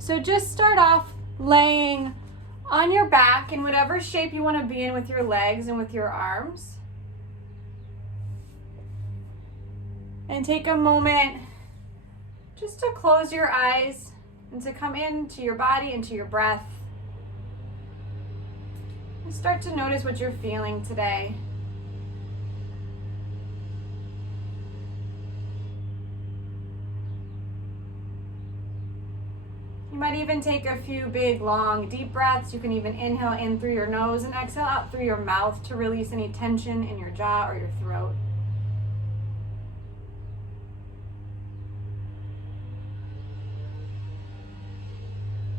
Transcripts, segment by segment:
So just start off laying on your back in whatever shape you want to be in with your legs and with your arms. And take a moment just to close your eyes and to come into your body, into your breath. And start to notice what you're feeling today. You might even take a few big, long, deep breaths. You can even inhale in through your nose and exhale out through your mouth to release any tension in your jaw or your throat.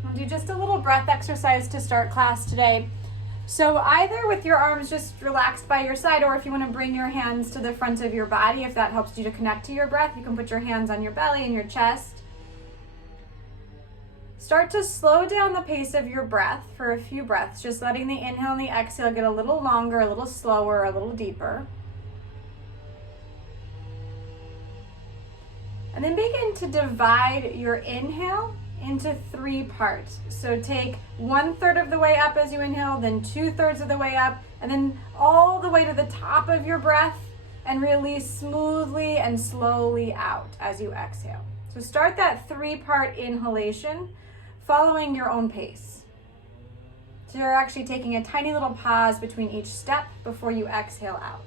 We'll do just a little breath exercise to start class today. So either with your arms just relaxed by your side, or if you want to bring your hands to the front of your body, if that helps you to connect to your breath, you can put your hands on your belly and your chest. Start to slow down the pace of your breath for a few breaths, just letting the inhale and the exhale get a little longer, a little slower, a little deeper. And then begin to divide your inhale into 3 parts. So take 1/3 of the way up as you inhale, then 2/3 of the way up, and then all the way to the top of your breath, and release smoothly and slowly out as you exhale. So start that 3-part inhalation, following your own pace. So you're actually taking a tiny little pause between each step before you exhale out.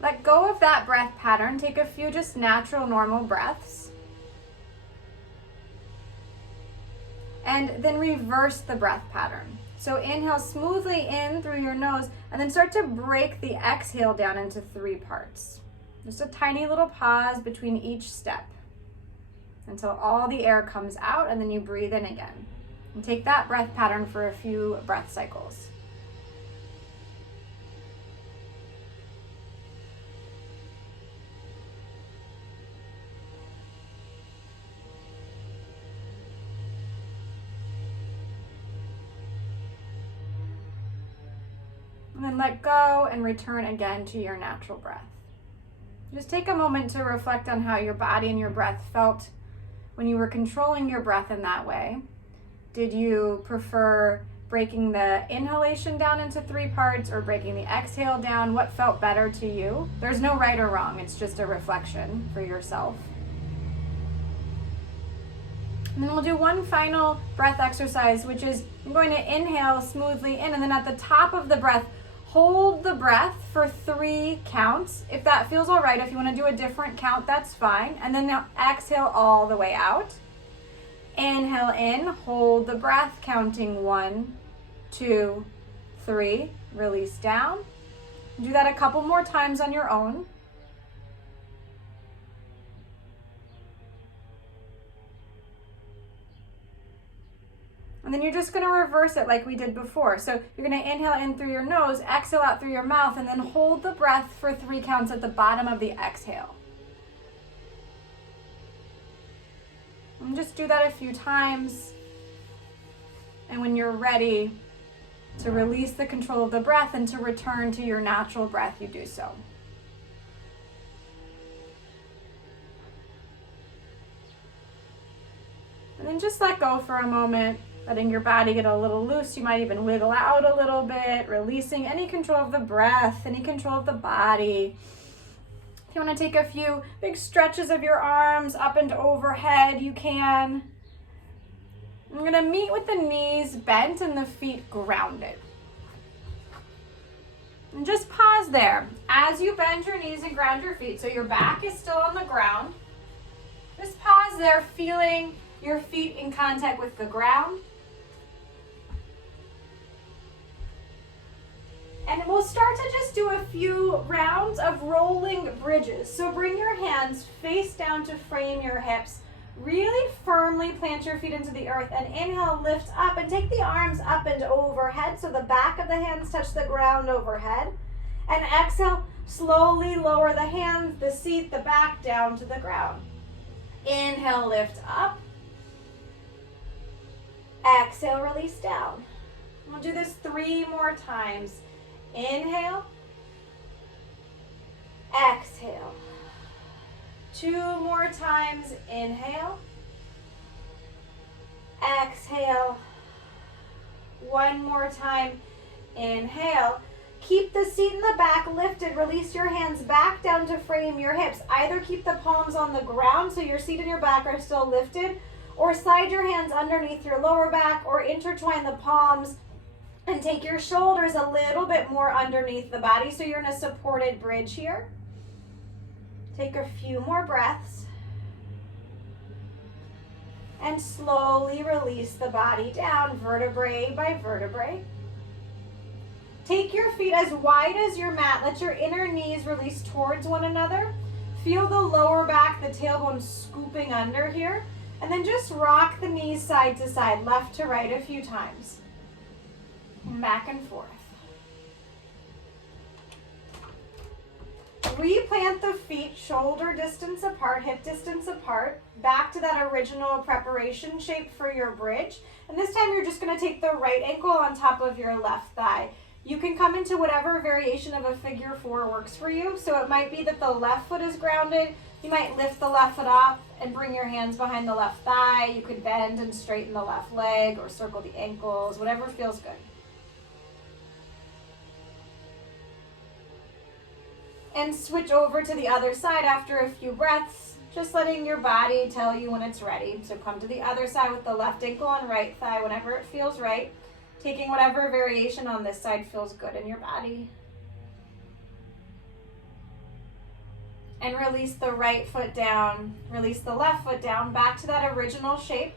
Let go of that breath pattern. Take a few just natural, normal breaths. And then reverse the breath pattern. So inhale smoothly in through your nose, and then start to break the exhale down into 3 parts. Just a tiny little pause between each step until all the air comes out, and then you breathe in again. And take that breath pattern for a few breath cycles. And then let go and return again to your natural breath. Just take a moment to reflect on how your body and your breath felt when you were controlling your breath in that way. Did you prefer breaking the inhalation down into 3 parts or breaking the exhale down? What felt better to you? There's no right or wrong. It's just a reflection for yourself. And then we'll do one final breath exercise, which is I'm going to inhale smoothly in, and then at the top of the breath, hold the breath for 3 counts. If that feels all right, if you want to do a different count, that's fine. And then now exhale all the way out. Inhale in, hold the breath, counting 1, 2, 3. Release down. Do that a couple more times on your own. And then you're just going to reverse it like we did before. So you're going to inhale in through your nose, exhale out through your mouth, and then hold the breath for 3 counts at the bottom of the exhale. And just do that a few times. And when you're ready to release the control of the breath and to return to your natural breath, you do so. And then just let go for a moment, letting your body get a little loose. You might even wiggle out a little bit, releasing any control of the breath, any control of the body. If you want to take a few big stretches of your arms up and overhead, you can. I'm going to meet with the knees bent and the feet grounded. And just pause there. As you bend your knees and ground your feet, so your back is still on the ground, just pause there, feeling your feet in contact with the ground. And we'll start to just do a few rounds of rolling bridges. So bring your hands face down to frame your hips. Really firmly plant your feet into the earth, and inhale, lift up and take the arms up and overhead so the back of the hands touch the ground overhead. And exhale, slowly lower the hands, the seat, the back down to the ground. Inhale, lift up. Exhale, release down. We'll do this 3 more times. Inhale. Exhale. 2 more times. Inhale. Exhale. 1 more time. Inhale. Keep the seat in the back lifted. Release your hands back down to frame your hips. Either keep the palms on the ground so your seat and your back are still lifted, or slide your hands underneath your lower back, or intertwine the palms and take your shoulders a little bit more underneath the body so you're in a supported bridge here. Take a few more breaths. And slowly release the body down, vertebrae by vertebrae. Take your feet as wide as your mat. Let your inner knees release towards one another. Feel the lower back, the tailbone scooping under here. And then just rock the knees side to side, left to right a few times. And back and forth. Replant the feet shoulder distance apart, hip distance apart, back to that original preparation shape for your bridge. And this time you're just going to take the right ankle on top of your left thigh. You can come into whatever variation of a figure 4 works for you. So it might be that the left foot is grounded. You might lift the left foot up and bring your hands behind the left thigh. You could bend and straighten the left leg or circle the ankles, whatever feels good. And switch over to the other side after a few breaths, just letting your body tell you when it's ready. So come to the other side with the left ankle on right thigh whenever it feels right. Taking whatever variation on this side feels good in your body. And release the right foot down, release the left foot down, back to that original shape.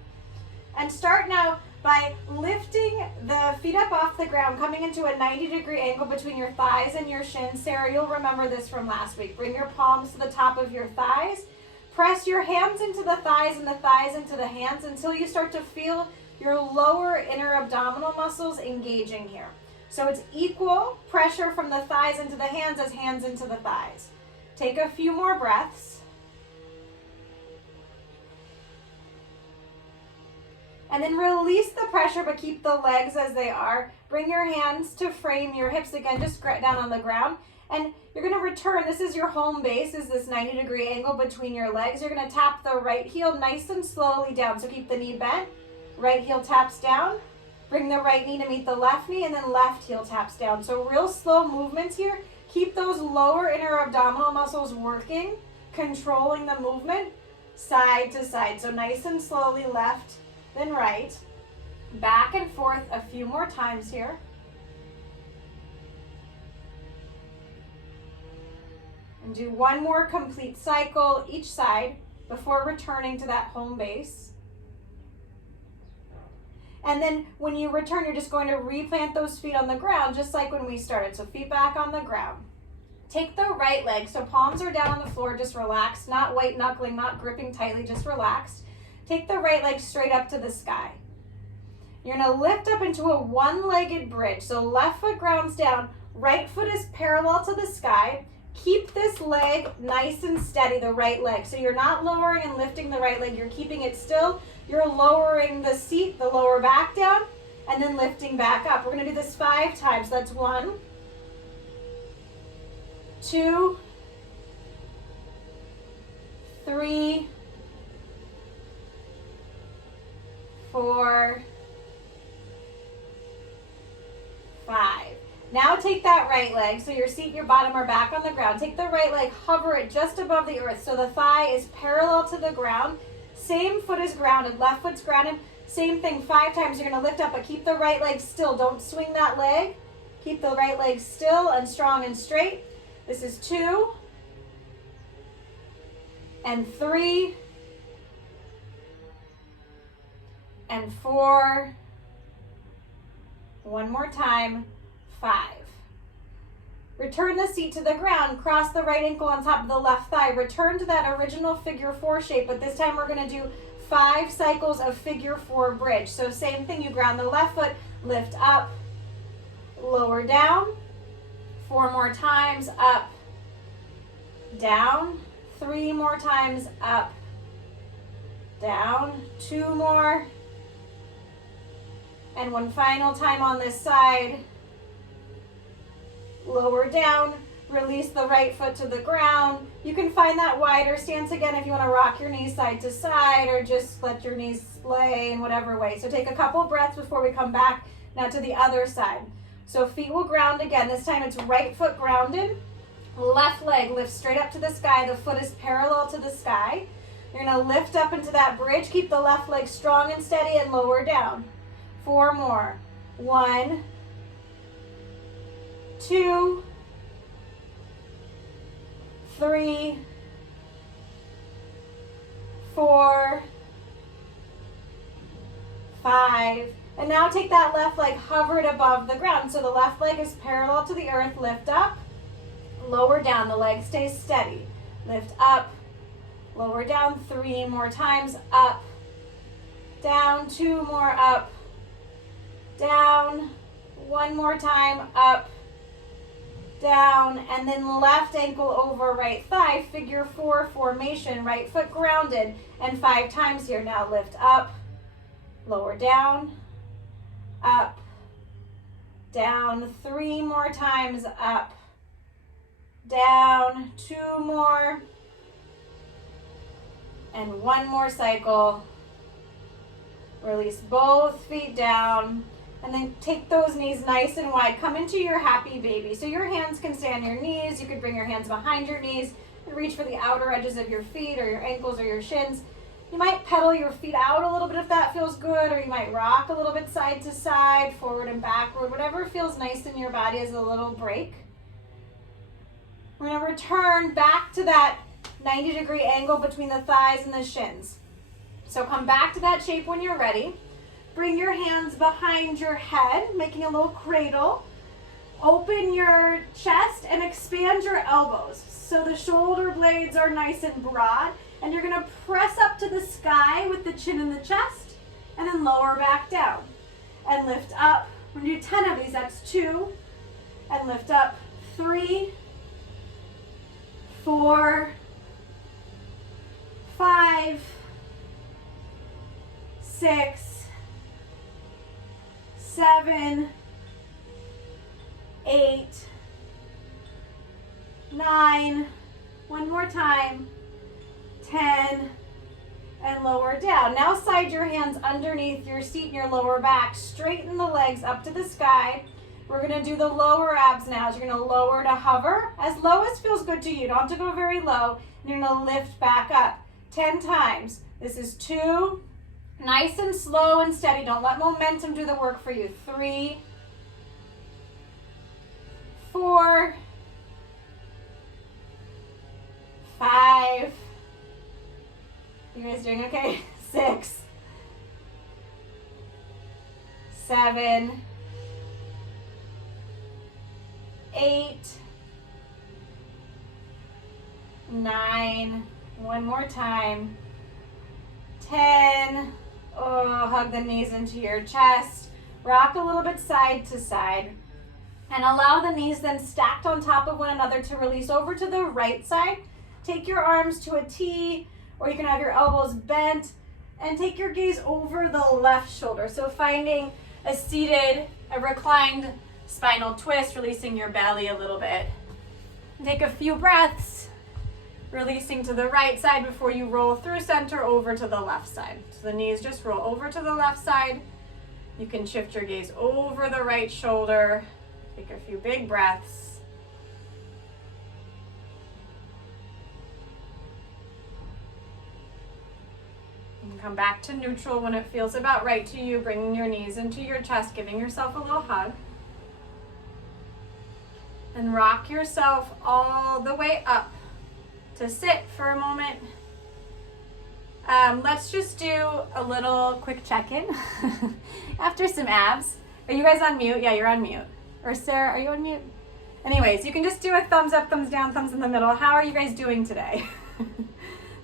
And start now by lifting the feet up off the ground, coming into a 90-degree angle between your thighs and your shins. Sarah, you'll remember this from last week. Bring your palms to the top of your thighs. Press your hands into the thighs and the thighs into the hands until you start to feel your lower inner abdominal muscles engaging here. So it's equal pressure from the thighs into the hands as hands into the thighs. Take a few more breaths. And then release the pressure, but keep the legs as they are. Bring your hands to frame your hips again, just down on the ground. And you're gonna return, this is your home base, is this 90-degree angle between your legs. You're gonna tap the right heel nice and slowly down. So keep the knee bent, right heel taps down. Bring the right knee to meet the left knee, and then left heel taps down. So real slow movements here. Keep those lower inner abdominal muscles working, controlling the movement side to side. So nice and slowly left, then right. Back and forth a few more times here. And do one more complete cycle each side before returning to that home base. And then when you return, you're just going to replant those feet on the ground, just like when we started. So feet back on the ground. Take the right leg, so palms are down on the floor, just relaxed, not white knuckling, not gripping tightly, just relaxed. Take the right leg straight up to the sky. You're gonna lift up into a one-legged bridge. So left foot grounds down, right foot is parallel to the sky. Keep this leg nice and steady, the right leg. So you're not lowering and lifting the right leg, you're keeping it still. You're lowering the seat, the lower back down, and then lifting back up. We're gonna do this 5 times. That's 1, 2, 3, 4, 5. Now take that right leg, so your seat and your bottom are back on the ground. Take the right leg, hover it just above the earth, so the thigh is parallel to the ground. Same foot is grounded, left foot's grounded. Same thing, 5 times. You're gonna lift up, but keep the right leg still. Don't swing that leg. Keep the right leg still and strong and straight. This is 2, and 3, and 4. One more time, 5. Return the seat to the ground, cross the right ankle on top of the left thigh, return to that original figure 4 shape, but this time we're gonna do 5 cycles of figure 4 bridge. So same thing, you ground the left foot, lift up, lower down, 4 more times, up, down, 3 more times, up, down, 2 more, And one final time on this side. Lower down, release the right foot to the ground. You can find that wider stance again if you want to rock your knees side to side or just let your knees splay in whatever way. So take a couple breaths before we come back now to the other side. So feet will ground again. This time it's right foot grounded. Left leg lifts straight up to the sky. The foot is parallel to the sky. You're going to lift up into that bridge. Keep the left leg strong and steady and lower down. 4 more. 1, 2, 3, 4, 5. And now take that left leg, hover it above the ground. So the left leg is parallel to the earth. Lift up, lower down. The leg stays steady. Lift up, lower down. 3 more times. Up, down. 2 more. Up, down. 1 more time. Up, down. And then left ankle over right thigh. Figure 4 formation. Right foot grounded. And 5 times here. Now lift up, lower down. Up, down. 3 more times. Up, down. 2 more. And 1 more cycle. Release both feet down. And then take those knees nice and wide. Come into your happy baby. So your hands can stay on your knees. You could bring your hands behind your knees and reach for the outer edges of your feet or your ankles or your shins. You might pedal your feet out a little bit if that feels good, or you might rock a little bit side to side, forward and backward, whatever feels nice in your body as a little break. We're going to return back to that 90-degree angle between the thighs and the shins. So come back to that shape when you're ready. Bring your hands behind your head, making a little cradle. Open your chest and expand your elbows. So the shoulder blades are nice and broad. And you're going to press up to the sky with the chin in the chest, and then lower back down. And lift up. We're going to do 10 of these. That's 2. And lift up. 3, 4, 5, 6, 7, 8, 9. One more time. 10, and lower down. Now slide your hands underneath your seat and your lower back. Straighten the legs up to the sky. We're going to do the lower abs now. So you're going to lower to hover. As low as feels good to you. You don't have to go very low. And you're going to lift back up 10 times. This is 2. Nice and slow and steady. Don't let momentum do the work for you. 3, 4, 5. You guys doing okay? 6, 7, 8, 9. One more time. 10. Oh, hug the knees into your chest. Rock a little bit side to side. And allow the knees then stacked on top of one another to release over to the right side. Take your arms to a T, or you can have your elbows bent, and take your gaze over the left shoulder. So finding a seated, a reclined spinal twist, releasing your belly a little bit. And take a few breaths, releasing to the right side before you roll through center over to the left side. So the knees just roll over to the left side. You can shift your gaze over the right shoulder. Take a few big breaths. Come back to neutral when it feels about right to you, bringing your knees into your chest, giving yourself a little hug. And rock yourself all the way up to sit for a moment. Let's just do a little quick check-in after some abs. Are you guys on mute? Yeah, you're on mute. Or Sarah, are you on mute? Anyways, you can just do a thumbs up, thumbs down, thumbs in the middle. How are you guys doing today?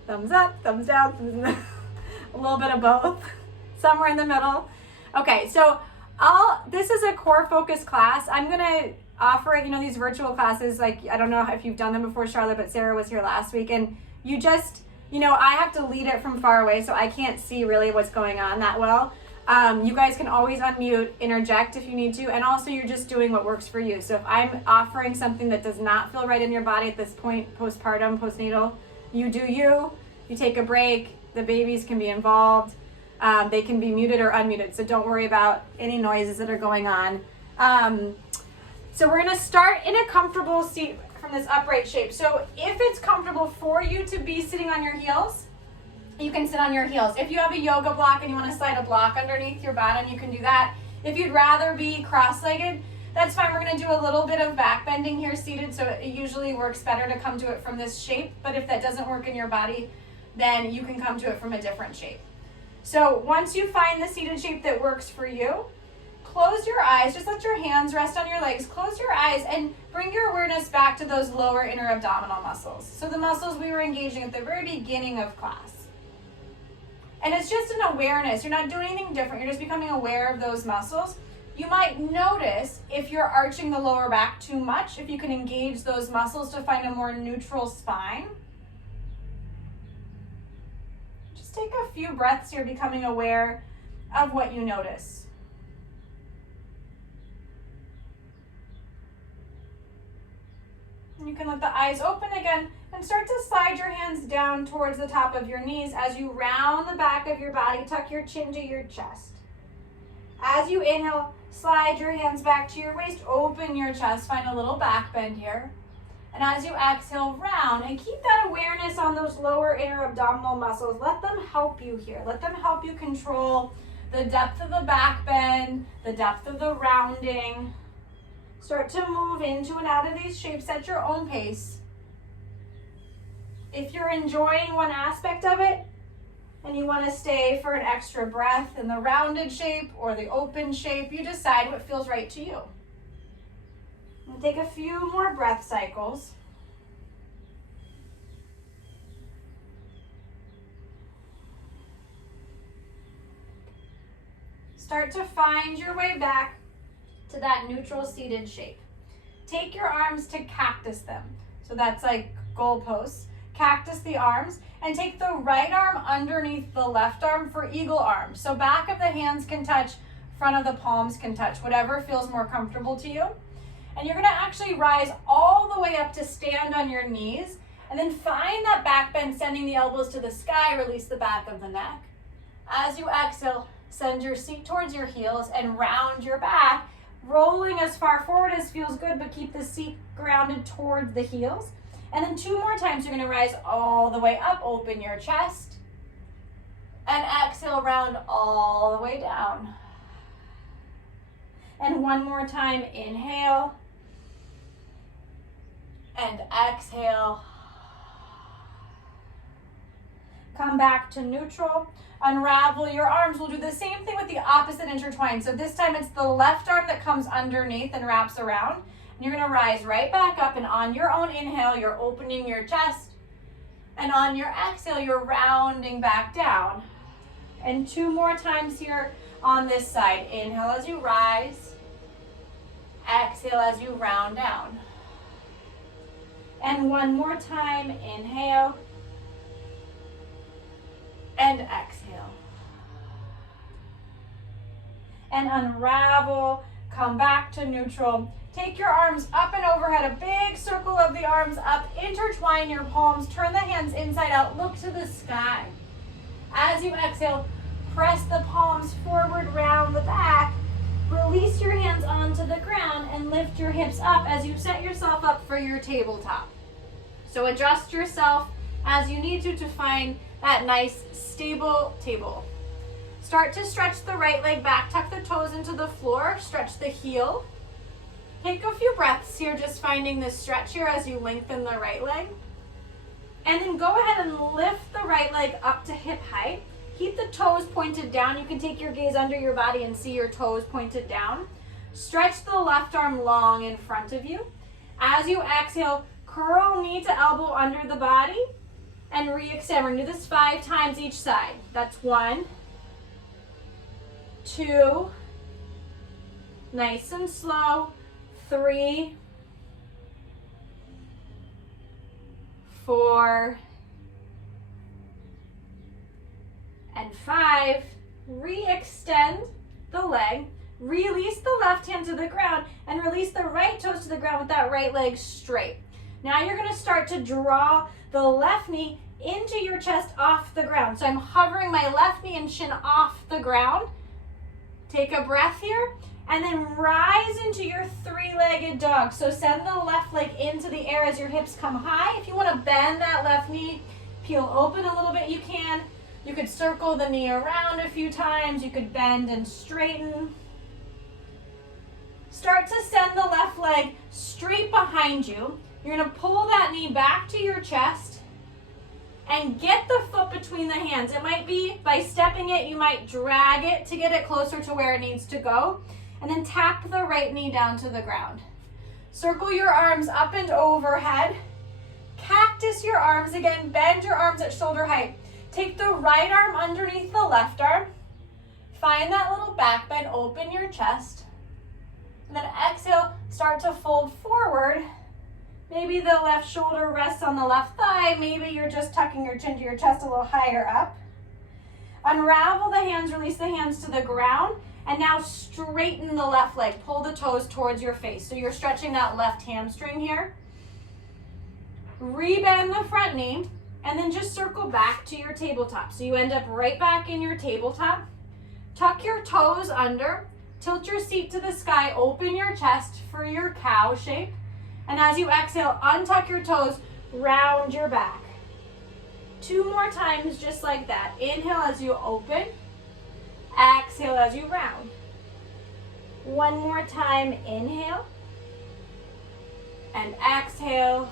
Thumbs up, thumbs down, thumbs in the a little bit of both, somewhere in the middle. Okay, so this is a core focus class. I'm gonna offer, these virtual classes, like, I don't know if you've done them before, Charlotte, but Sarah was here last week, and you just, I have to lead it from far away, so I can't see really what's going on that well. You guys can always unmute, interject if you need to, and also you're just doing what works for you. So if I'm offering something that does not feel right in your body at this point, postpartum, postnatal, you do you take a break, the babies can be involved, they can be muted or unmuted, so don't worry about any noises that are going on. So we're gonna start in a comfortable seat from this upright shape. So if it's comfortable for you to be sitting on your heels, you can sit on your heels. If you have a yoga block and you want to slide a block underneath your bottom, you can do that. If you'd rather be cross-legged, that's fine. We're going to do a little bit of back bending here seated, so it usually works better to come to it from this shape. But if that doesn't work in your body, then you can come to it from a different shape. So once you find the seated shape that works for you, close your eyes. Just let your hands rest on your legs. Close your eyes and bring your awareness back to those lower inner abdominal muscles. So the muscles we were engaging at the very beginning of class. And it's just an awareness. You're not doing anything different. You're just becoming aware of those muscles. You might notice if you're arching the lower back too much, if you can engage those muscles to find a more neutral spine. Just take a few breaths here, becoming aware of what you notice. And you can let the eyes open again and start to slide your hands down towards the top of your knees as you round the back of your body, tuck your chin to your chest. As you inhale, slide your hands back to your waist, open your chest, find a little back bend here. And as you exhale, round, and keep that awareness on those lower inner abdominal muscles. Let them help you here. Let them help you control the depth of the back bend, the depth of the rounding. Start to move into and out of these shapes at your own pace. If you're enjoying one aspect of it and you want to stay for an extra breath in the rounded shape or the open shape, you decide what feels right to you. And take a few more breath cycles. Start to find your way back to that neutral seated shape. Take your arms to cactus them. So that's like goalposts. Cactus the arms and take the right arm underneath the left arm for eagle arm. So back of the hands can touch, front of the palms can touch, whatever feels more comfortable to you. And you're gonna actually rise all the way up to stand on your knees and then find that back bend, sending the elbows to the sky, release the back of the neck. As you exhale, send your seat towards your heels and round your back, rolling as far forward as feels good, but keep the seat grounded towards the heels. And then 2 more times, you're gonna rise all the way up, open your chest, and exhale, round all the way down. And 1 more time, inhale, and exhale. Come back to neutral. Unravel your arms. We'll do the same thing with the opposite intertwine. So this time it's the left arm that comes underneath and wraps around. And you're gonna rise right back up, and on your own inhale, you're opening your chest. And on your exhale, you're rounding back down. And 2 more times here on this side. Inhale as you rise. Exhale as you round down. And 1 more time, inhale. And exhale. And unravel, come back to neutral. Take your arms up and overhead, a big circle of the arms up, intertwine your palms, turn the hands inside out, look to the sky. As you exhale, press the palms forward, round the back, release your hands onto the ground and lift your hips up as you set yourself up for your tabletop. So adjust yourself as you need to find that nice stable table. Start to stretch the right leg back, tuck the toes into the floor, stretch the heel. Take a few breaths here, just finding this stretch here as you lengthen the right leg. And then go ahead and lift the right leg up to hip height. Keep the toes pointed down. You can take your gaze under your body and see your toes pointed down. Stretch the left arm long in front of you. As you exhale, curl knee to elbow under the body and re-extend. We're gonna do this 5 times each side. That's 1, 2, nice and slow, 3, 4, and 5. Re-extend the leg, release the left hand to the ground, and release the right toes to the ground with that right leg straight. Now you're going to start to draw the left knee into your chest off the ground. So I'm hovering my left knee and shin off the ground. Take a breath here, and then rise into your three-legged dog. So send the left leg into the air as your hips come high. If you want to bend that left knee, peel open a little bit, you can. You could circle the knee around a few times. You could bend and straighten. Start to send the left leg straight behind you. You're going to pull that knee back to your chest and get the foot between the hands. It might be by stepping it, you might drag it to get it closer to where it needs to go. And then tap the right knee down to the ground. Circle your arms up and overhead. Cactus your arms again. Bend your arms at shoulder height. Take the right arm underneath the left arm. Find that little back bend. Open your chest. And then exhale, start to fold forward. Maybe the left shoulder rests on the left thigh. Maybe you're just tucking your chin to your chest a little higher up. Unravel the hands, release the hands to the ground. And now straighten the left leg. Pull the toes towards your face. So you're stretching that left hamstring here. Rebend the front knee. And then just circle back to your tabletop. So you end up right back in your tabletop. Tuck your toes under. Tilt your seat to the sky. Open your chest for your cow shape. And as you exhale, untuck your toes. Round your back. 2 more times just like that. Inhale as you open. Exhale as you round. 1 more time, inhale. And exhale.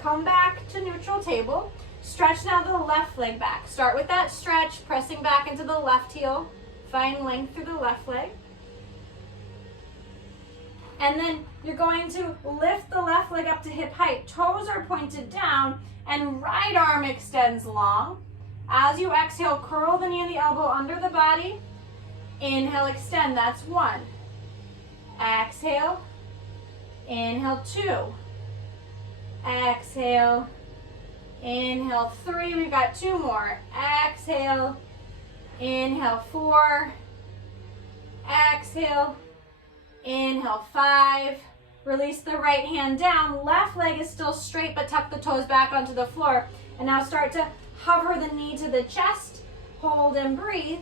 Come back to neutral table. Stretch now the left leg back. Start with that stretch, pressing back into the left heel. Find length through the left leg. And then you're going to lift the left leg up to hip height. Toes are pointed down and right arm extends long. As you exhale, curl the knee and the elbow under the body. Inhale, extend, that's 1. Exhale, inhale, 2. Exhale, inhale, 3. We've got 2 more. Exhale, inhale, 4. Exhale, inhale, 5. Release the right hand down. Left leg is still straight, but tuck the toes back onto the floor. And now start to hover the knee to the chest, hold and breathe,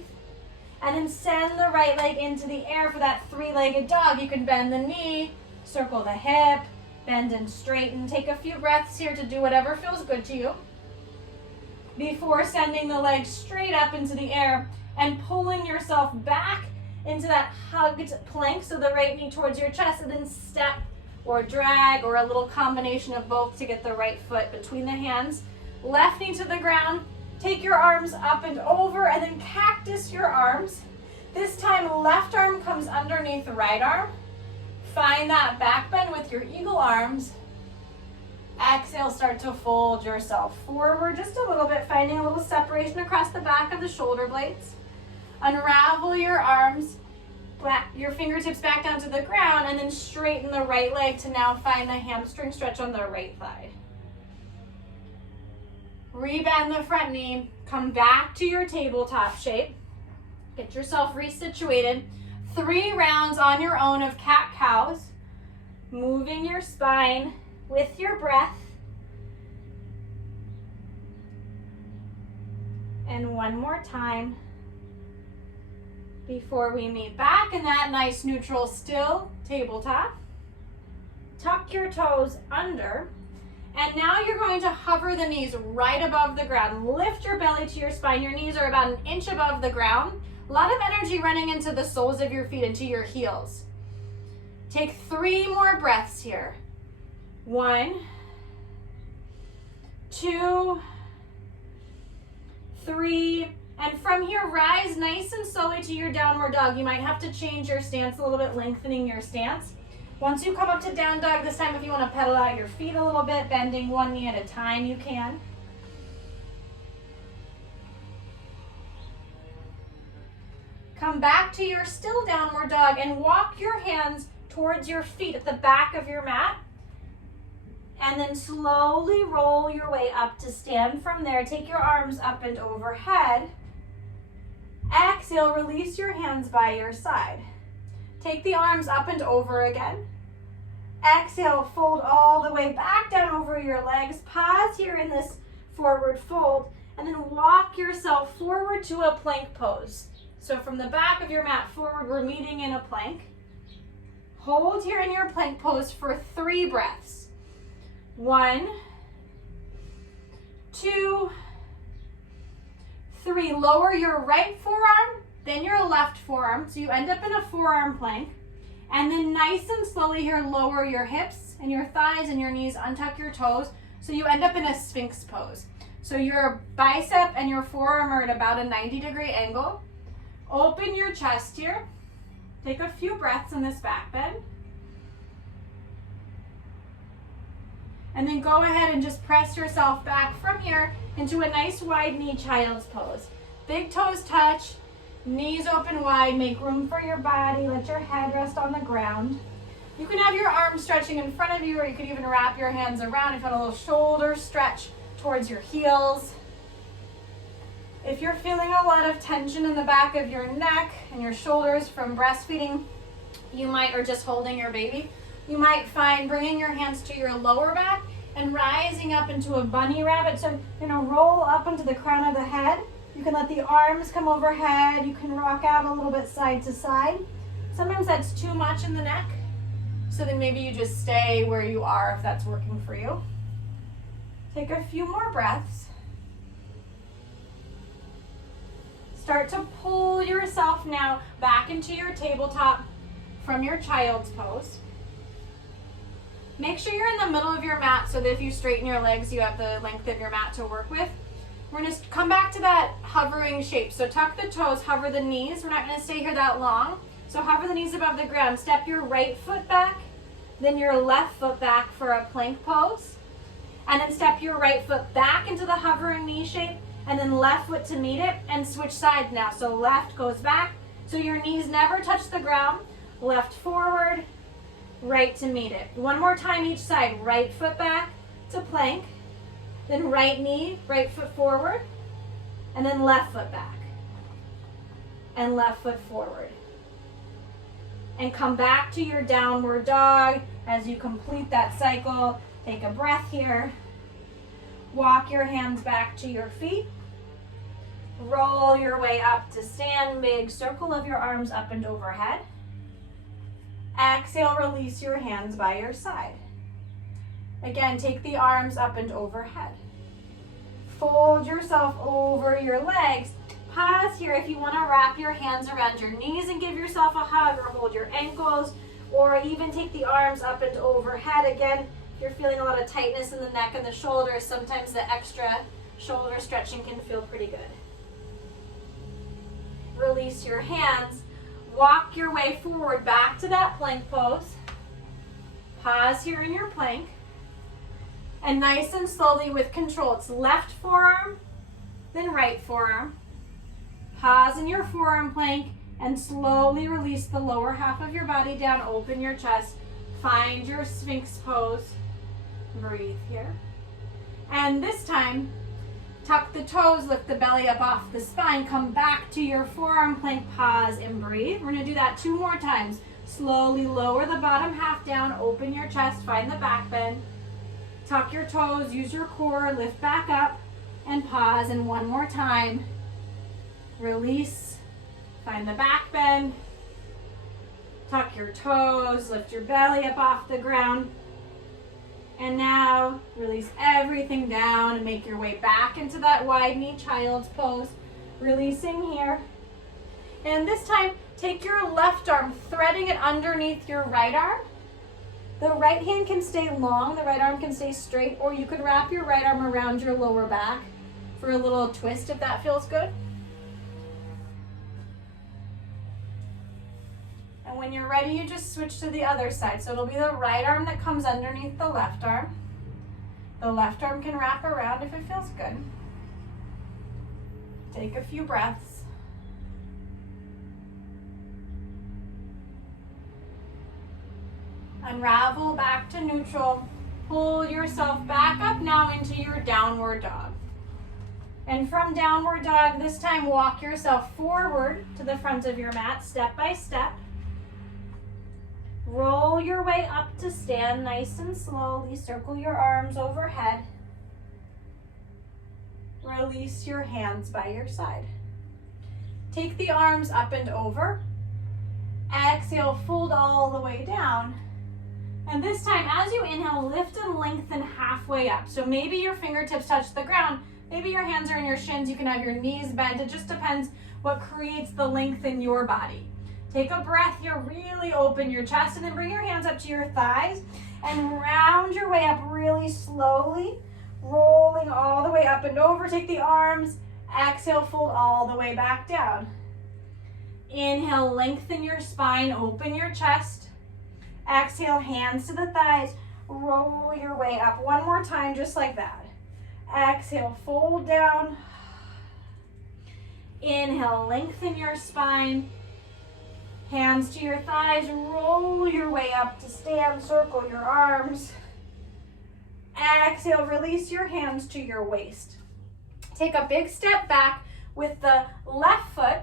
and then send the right leg into the air for that 3-legged dog. You can bend the knee, circle the hip, bend and straighten. Take a few breaths here to do whatever feels good to you before sending the leg straight up into the air and pulling yourself back into that hugged plank, so the right knee towards your chest, and then step or drag or a little combination of both to get the right foot between the hands. Left knee to the ground, take your arms up and over, and then cactus your arms. This time, left arm comes underneath the right arm. Find that back bend with your eagle arms. Exhale, start to fold yourself forward just a little bit, finding a little separation across the back of the shoulder blades. Unravel your arms, your fingertips back down to the ground, and then straighten the right leg to now find the hamstring stretch on the right thigh. Rebend the front knee, come back to your tabletop shape. Get yourself resituated. 3 rounds on your own of cat-cows, moving your spine with your breath. And 1 more time before we meet back in that nice neutral still tabletop. Tuck your toes under. And now you're going to hover the knees right above the ground. Lift your belly to your spine. Your knees are about 1 inch above the ground. A lot of energy running into the soles of your feet, into your heels. Take 3 more breaths here. 1, 2, 3. And from here, rise nice and slowly to your downward dog. You might have to change your stance a little bit, lengthening your stance. Once you come up to down dog, this time if you want to pedal out your feet a little bit, bending 1 knee at a time, you can. Come back to your still downward dog and walk your hands towards your feet at the back of your mat. And then slowly roll your way up to stand from there. Take your arms up and overhead. Exhale, release your hands by your side. Take the arms up and over again. Exhale, fold all the way back down over your legs. Pause here in this forward fold, and then walk yourself forward to a plank pose. So from the back of your mat forward, we're meeting in a plank. Hold here in your plank pose for 3 breaths. 1, 2, 3. Lower your right forearm, then your left forearm, so you end up in a forearm plank. And then nice and slowly here, lower your hips and your thighs and your knees, untuck your toes, so you end up in a Sphinx pose. So your bicep and your forearm are at about a 90-degree angle. Open your chest here. Take a few breaths in this back bend. And then go ahead and just press yourself back from here into a nice wide knee child's pose. Big toes touch, knees open wide, make room for your body, let your head rest on the ground. You can have your arms stretching in front of you, or you could even wrap your hands around if you want a little shoulder stretch towards your heels. If you're feeling a lot of tension in the back of your neck and your shoulders from breastfeeding, you might, or just holding your baby, you might find bringing your hands to your lower back and rising up into a bunny rabbit. So you're gonna roll up into the crown of the head. You can let the arms come overhead. You can rock out a little bit side to side. Sometimes that's too much in the neck, so then maybe you just stay where you are if that's working for you. Take a few more breaths. Start to pull yourself now back into your tabletop from your child's pose. Make sure you're in the middle of your mat so that if you straighten your legs, you have the length of your mat to work with. We're going to come back to that hovering shape. So tuck the toes, hover the knees. We're not going to stay here that long. So hover the knees above the ground. Step your right foot back, then your left foot back for a plank pose. And then step your right foot back into the hovering knee shape, and then left foot to meet it, and switch sides now. So left goes back, so your knees never touch the ground. Left forward, right to meet it. One more time each side. Right foot back to plank, then right knee, right foot forward, and then left foot back, and left foot forward. And come back to your downward dog as you complete that cycle. Take a breath here. Walk your hands back to your feet. Roll your way up to stand, big circle of your arms up and overhead. Exhale, release your hands by your side. Again, take the arms up and overhead. Fold yourself over your legs. Pause here if you want to wrap your hands around your knees and give yourself a hug, or hold your ankles, or even take the arms up and overhead. Again, if you're feeling a lot of tightness in the neck and the shoulders, sometimes the extra shoulder stretching can feel pretty good. Release your hands. Walk your way forward back to that plank pose. Pause here in your plank. And nice and slowly with control, it's left forearm, then right forearm. Pause in your forearm plank and slowly release the lower half of your body down. Open your chest. Find your Sphinx pose. Breathe here. And this time, tuck the toes, lift the belly up off the spine, come back to your forearm plank, pause and breathe. We're gonna do that 2 more times. Slowly lower the bottom half down, open your chest, find the back bend. Tuck your toes, use your core, lift back up, and pause. And 1 more time. Release, find the back bend. Tuck your toes, lift your belly up off the ground. And now release everything down and make your way back into that wide knee child's pose. Releasing here. And this time, take your left arm, threading it underneath your right arm. The right hand can stay long, the right arm can stay straight, or you could wrap your right arm around your lower back for a little twist if that feels good. And when you're ready, you just switch to the other side. So it'll be the right arm that comes underneath the left arm. The left arm can wrap around if it feels good. Take a few breaths. Unravel back to neutral. Pull yourself back up now into your downward dog. And from downward dog, this time walk yourself forward to the front of your mat, step by step. Roll your way up to stand nice and slowly. Circle your arms overhead. Release your hands by your side. Take the arms up and over. Exhale, fold all the way down. And this time, as you inhale, lift and lengthen halfway up. So maybe your fingertips touch the ground. Maybe your hands are in your shins. You can have your knees bent. It just depends what creates the length in your body. Take a breath here. Really open your chest and then bring your hands up to your thighs and round your way up really slowly, rolling all the way up and over. Take the arms. Exhale, fold all the way back down. Inhale, lengthen your spine, open your chest. Exhale, hands to the thighs. Roll your way up. One more time, just like that. Exhale, fold down. Inhale, lengthen your spine. Hands to your thighs. Roll your way up to stand. Circle your arms. Exhale, release your hands to your waist. Take a big step back with the left foot,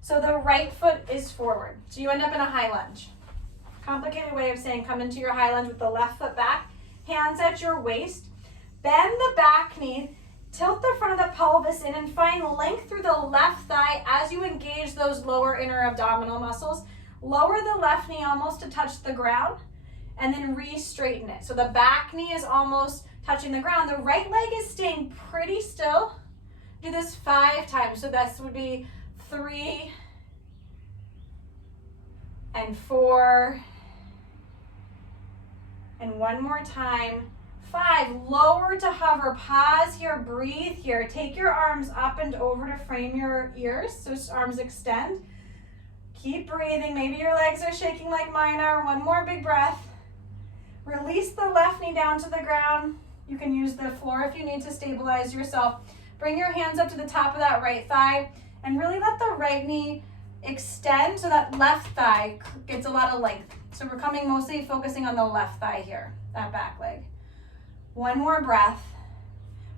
so the right foot is forward. So you end up in a high lunge. Complicated way of saying come into your high lunge with the left foot back, hands at your waist. Bend the back knee, tilt the front of the pelvis in, and find length through the left thigh as you engage those lower inner abdominal muscles. Lower the left knee almost to touch the ground, and then re-straighten it. So the back knee is almost touching the ground. The right leg is staying pretty still. Do this 5 times. So this would be 3 and 4 and one more time. 5. Lower to hover. Pause here. Breathe here. Take your arms up and over to frame your ears. So arms extend. Keep breathing. Maybe your legs are shaking like mine are. One more big breath. Release the left knee down to the ground. You can use the floor if you need to stabilize yourself. Bring your hands up to the top of that right thigh and really let the right knee extend so that left thigh gets a lot of length. So we're mostly focusing on the left thigh here, that back leg. One more breath.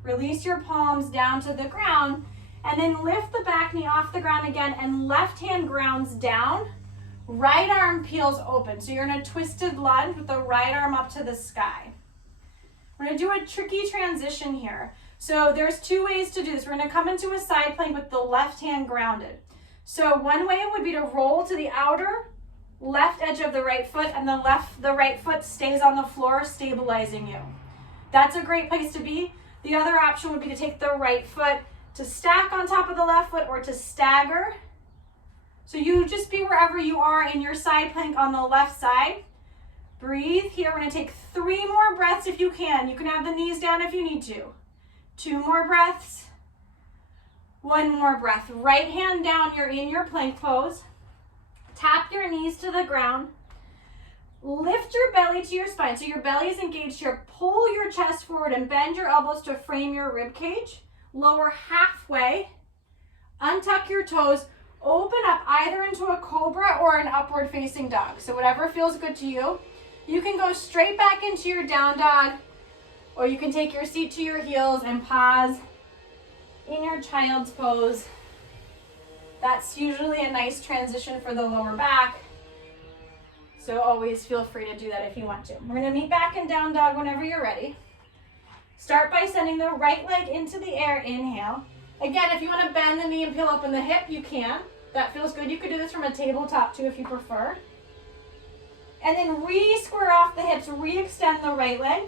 Release your palms down to the ground and then lift the back knee off the ground again and left hand grounds down. Right arm peels open. So you're in a twisted lunge with the right arm up to the sky. We're going to do a tricky transition here. So there's 2 ways to do this. We're going to come into a side plank with the left hand grounded. So one way would be to roll to the outer left edge of the right foot, and the right foot stays on the floor, stabilizing you. That's a great place to be. The other option would be to take the right foot to stack on top of the left foot or to stagger. So you just be wherever you are in your side plank on the left side. Breathe here. We're going to take 3 more breaths if you can. You can have the knees down if you need to. 2 more breaths. 1 more breath. Right hand down. You're in your plank pose. Tap your knees to the ground. Lift your belly to your spine. So your belly is engaged here. Pull your chest forward and bend your elbows to frame your rib cage. Lower halfway. Untuck your toes. Open up either into a cobra or an upward facing dog. So whatever feels good to you. You can go straight back into your down dog, or you can take your seat to your heels and pause in your child's pose. That's usually a nice transition for the lower back. So always feel free to do that if you want to. We're going to meet back in down dog whenever you're ready. Start by sending the right leg into the air. Inhale. Again, if you want to bend the knee and peel open the hip, you can. That feels good. You could do this from a tabletop too if you prefer. And then re-square off the hips, re-extend the right leg.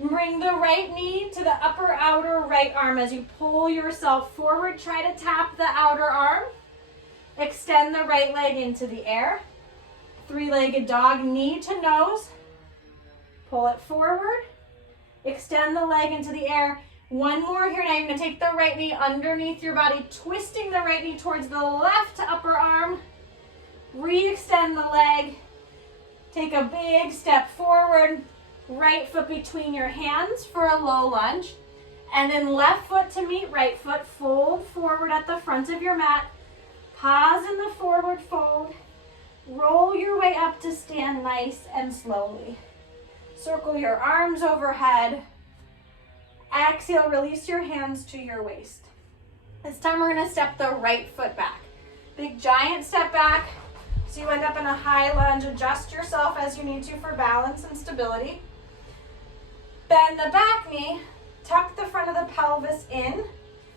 Bring the right knee to the upper outer right arm as you pull yourself forward. Try to tap the outer arm. Extend the right leg into the air. 3-legged dog, knee to nose. Pull it forward. Extend the leg into the air. 1 more here. Now you're going to take the right knee underneath your body, twisting the right knee towards the left upper arm. Re-extend the leg. Take a big step forward. Right foot between your hands for a low lunge. And then left foot to meet right foot. Fold forward at the front of your mat. Pause in the forward fold. Roll your way up to stand nice and slowly. Circle your arms overhead. Exhale, release your hands to your waist. This time we're gonna step the right foot back. Big giant step back, so you end up in a high lunge. Adjust yourself as you need to for balance and stability. Bend the back knee, tuck the front of the pelvis in,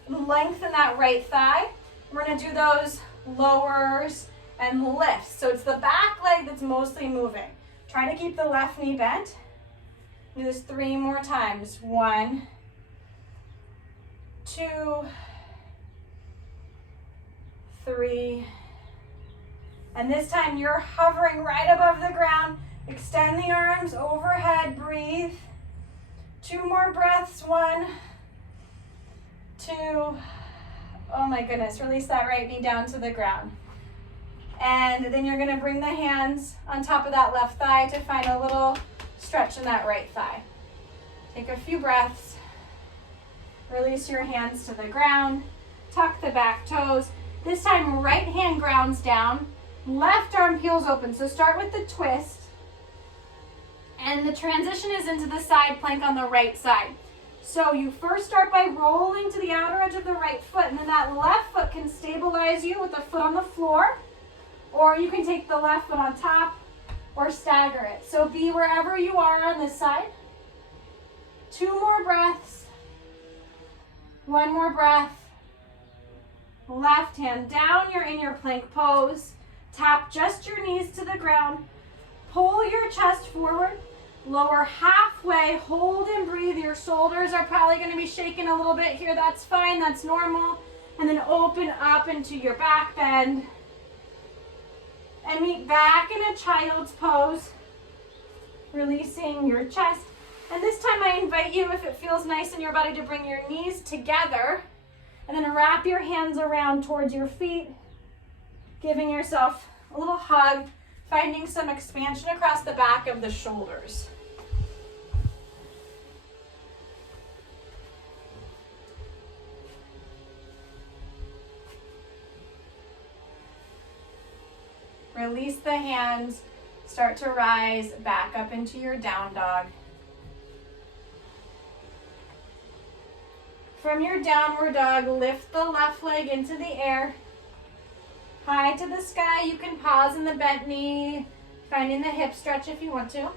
and lengthen that right thigh. We're gonna do those lowers and lifts. So it's the back leg that's mostly moving. Try to keep the left knee bent. Do this 3 more times. 1, 2, 3. And this time you're hovering right above the ground. Extend the arms overhead, breathe. 2 more breaths. 1, 2. Oh my goodness, release that right knee down to the ground. And then you're gonna bring the hands on top of that left thigh to find a little stretch in that right thigh. Take a few breaths. Release your hands to the ground. Tuck the back toes. This time, right hand grounds down. Left arm peels open. So start with the twist. And the transition is into the side plank on the right side. So you first start by rolling to the outer edge of the right foot, and then that left foot can stabilize you with the foot on the floor, or you can take the left foot on top or stagger it. So be wherever you are on this side. 2 more breaths. 1 more breath. Left hand down, you're in your plank pose. Tap just your knees to the ground. Pull your chest forward. Lower halfway, hold and breathe. Your shoulders are probably going to be shaking a little bit here. That's fine, that's normal. And then open up into your back bend. And meet back in a child's pose. Releasing your chest. And this time I invite you, if it feels nice in your body, to bring your knees together. And then wrap your hands around towards your feet. Giving yourself a little hug. Finding some expansion across the back of the shoulders. Release the hands. Start to rise back up into your down dog. From your downward dog, lift the left leg into the air. High to the sky. You can pause in the bent knee, finding the hip stretch if you want to.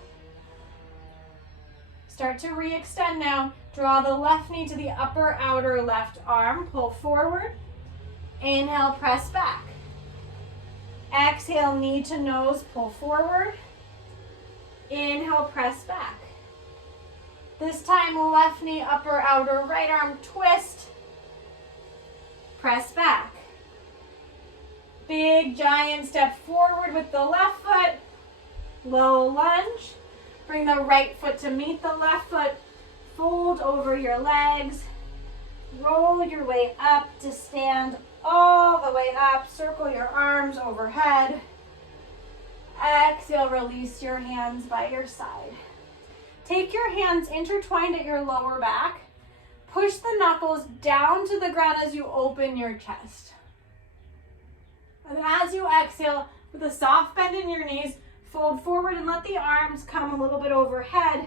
Start to re-extend now. Draw the left knee to the upper outer left arm. Pull forward. Inhale, press back. Exhale, knee to nose, pull forward. Inhale, press back. This time, left knee, upper outer right arm, twist. Press back. Big giant step forward with the left foot. Low lunge. Bring the right foot to meet the left foot. Fold over your legs. Roll your way up to stand all the way up. Circle your arms overhead. Exhale, release your hands by your side. Take your hands intertwined at your lower back. Push the knuckles down to the ground as you open your chest. And as you exhale, with a soft bend in your knees, fold forward and let the arms come a little bit overhead.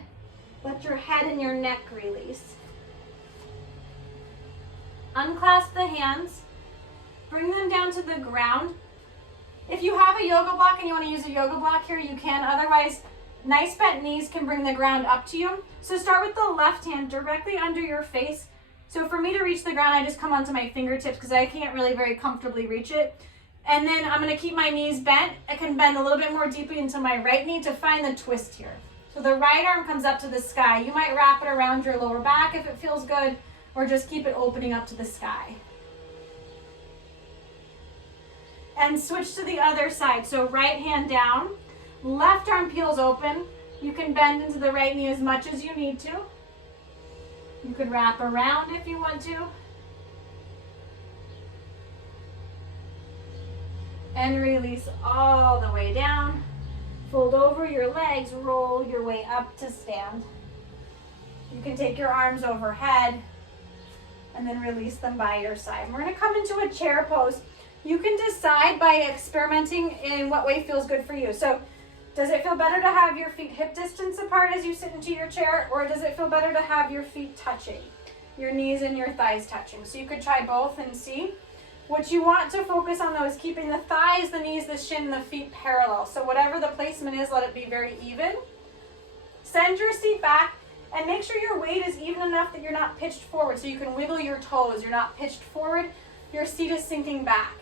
Let your head and your neck release. Unclasp the hands. Bring them down to the ground. If you have a yoga block and you want to use a yoga block here, you can. Otherwise, nice bent knees can bring the ground up to you. So start with the left hand directly under your face. So for me to reach the ground, I just come onto my fingertips because I can't really very comfortably reach it. And then I'm going to keep my knees bent. I can bend a little bit more deeply into my right knee to find the twist here. So the right arm comes up to the sky. You might wrap it around your lower back if it feels good, or just keep it opening up to the sky. And switch to the other side. So right hand down, left arm peels open. You can bend into the right knee as much as you need to. You could wrap around if you want to. And release all the way down. Fold over your legs, roll your way up to stand. You can take your arms overhead and then release them by your side. We're going to come into a chair pose. You can decide by experimenting in what way feels good for you. So does it feel better to have your feet hip distance apart as you sit into your chair, or does it feel better to have your feet touching? your knees and your thighs touching. So you could try both and see. What you want to focus on though is keeping the thighs, the knees, the shin, the feet parallel. So whatever the placement is, let it be very even. Send your seat back and make sure your weight is even enough that you're not pitched forward, so you can wiggle your toes. You're not pitched forward, your seat is sinking back.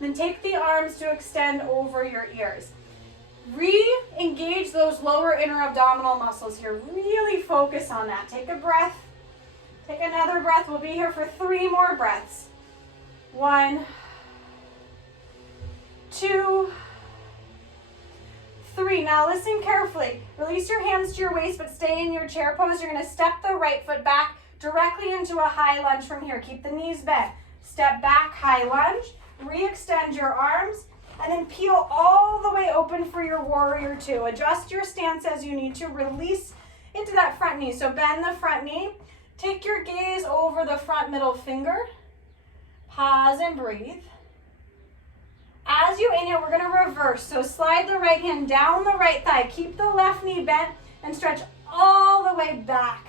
Then take the arms to extend over your ears. Re-engage those lower inner abdominal muscles here. Really focus on that. Take a breath. Take another breath. We'll be here for 3 more breaths. 1, 2, 3. Now listen carefully. Release your hands to your waist, but stay in your chair pose. You're going to step the right foot back directly into a high lunge from here. Keep the knees bent. Step back, high lunge. Re-extend your arms, and then peel all the way open for your warrior 2. Adjust your stance as you need to. Release into that front knee. So bend the front knee. Take your gaze over the front middle finger. Pause and breathe. As you inhale, we're going to reverse. So slide the right hand down the right thigh. Keep the left knee bent and stretch all the way back.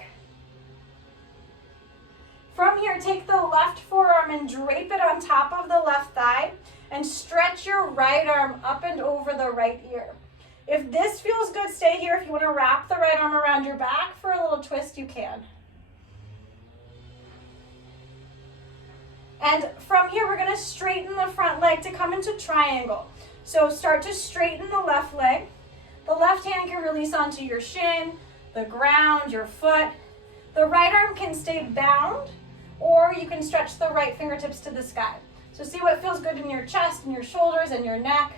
From here, take the left forearm and drape it on top of the left thigh and stretch your right arm up and over the right ear. If this feels good, stay here. If you want to wrap the right arm around your back for a little twist, you can. And from here, we're going to straighten the front leg to come into triangle. So start to straighten the left leg. The left hand can release onto your shin, the ground, your foot. The right arm can stay bound, or you can stretch the right fingertips to the sky. So see what feels good in your chest and your shoulders and your neck.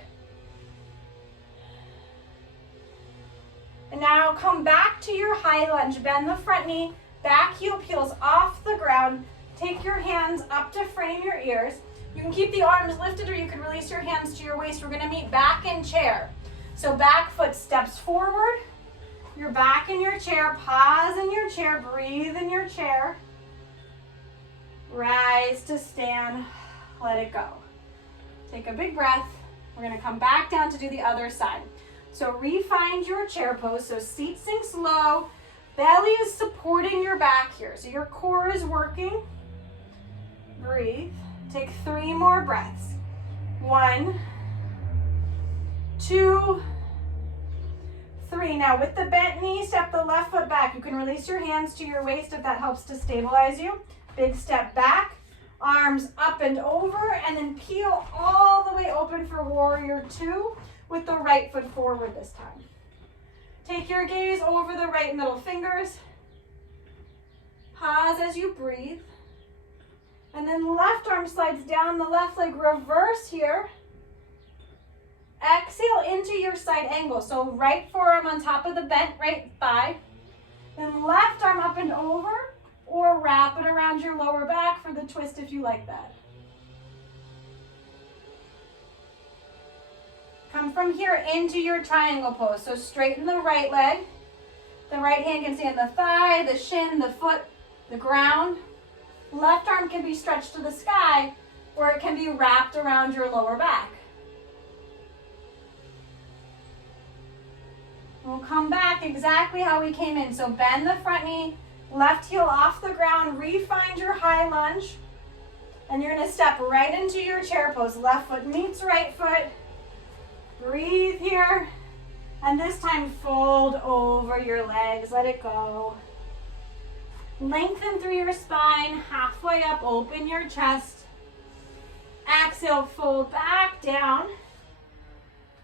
And now come back to your high lunge. Bend the front knee, back heel peels off the ground. Take your hands up to frame your ears. You can keep the arms lifted, or you can release your hands to your waist. We're going to meet back in chair. So back foot steps forward. You're back in your chair. Pause in your chair. Breathe in your chair. Rise to stand. Let it go. Take a big breath. We're going to come back down to do the other side. So re-find your chair pose. So seat sinks low. Belly is supporting your back here. So your core is working. Breathe. Take 3 more breaths. 1, 2, 3. Now with the bent knee, step the left foot back. You can release your hands to your waist if that helps to stabilize you. Big step back, arms up and over, and then peel all the way open for warrior 2 with the right foot forward this time. Take your gaze over the right middle fingers. Pause as you breathe. And then left arm slides down the left leg, reverse here. Exhale into your side angle. So right forearm on top of the bent right thigh. Then left arm up and over, or wrap it around your lower back for the twist if you like that. Come from here into your triangle pose. So straighten the right leg. The right hand can stay on the thigh, the shin, the foot, the ground. Left arm can be stretched to the sky, or it can be wrapped around your lower back. We'll come back exactly how we came in. So bend the front knee, left heel off the ground, re-find your high lunge, and you're going to step right into your chair pose. Left foot meets right foot. Breathe here, and this time fold over your legs. Let it go. Lengthen through your spine, halfway up, open your chest. Exhale, fold back down.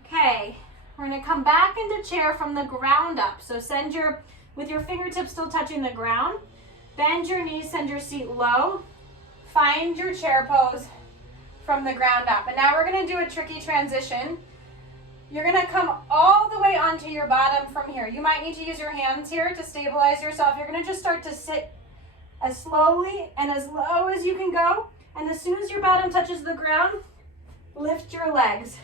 Okay, we're going to come back into chair from the ground up. So with your fingertips still touching the ground, bend your knees, send your seat low. Find your chair pose from the ground up. And now we're going to do a tricky transition. You're going to come all the way onto your bottom from here. You might need to use your hands here to stabilize yourself. You're going to just start to sit as slowly and as low as you can go. And as soon as your bottom touches the ground, lift your legs.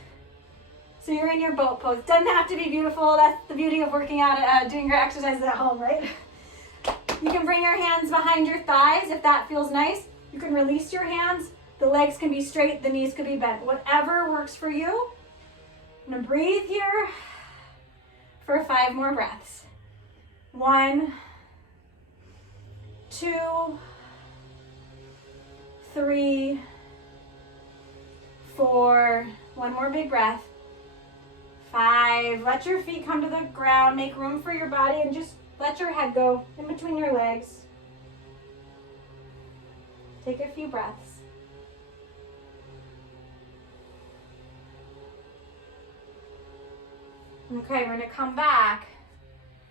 So you're in your boat pose. Doesn't have to be beautiful. That's the beauty of working out, doing your exercises at home, right? You can bring your hands behind your thighs if that feels nice. You can release your hands. The legs can be straight, the knees can be bent. Whatever works for you. I'm going to breathe here for 5 more breaths. 1, 2, 3, 4, one more big breath. 5, let your feet come to the ground, make room for your body, and just let your head go in between your legs. Take a few breaths. Okay, we're gonna come back.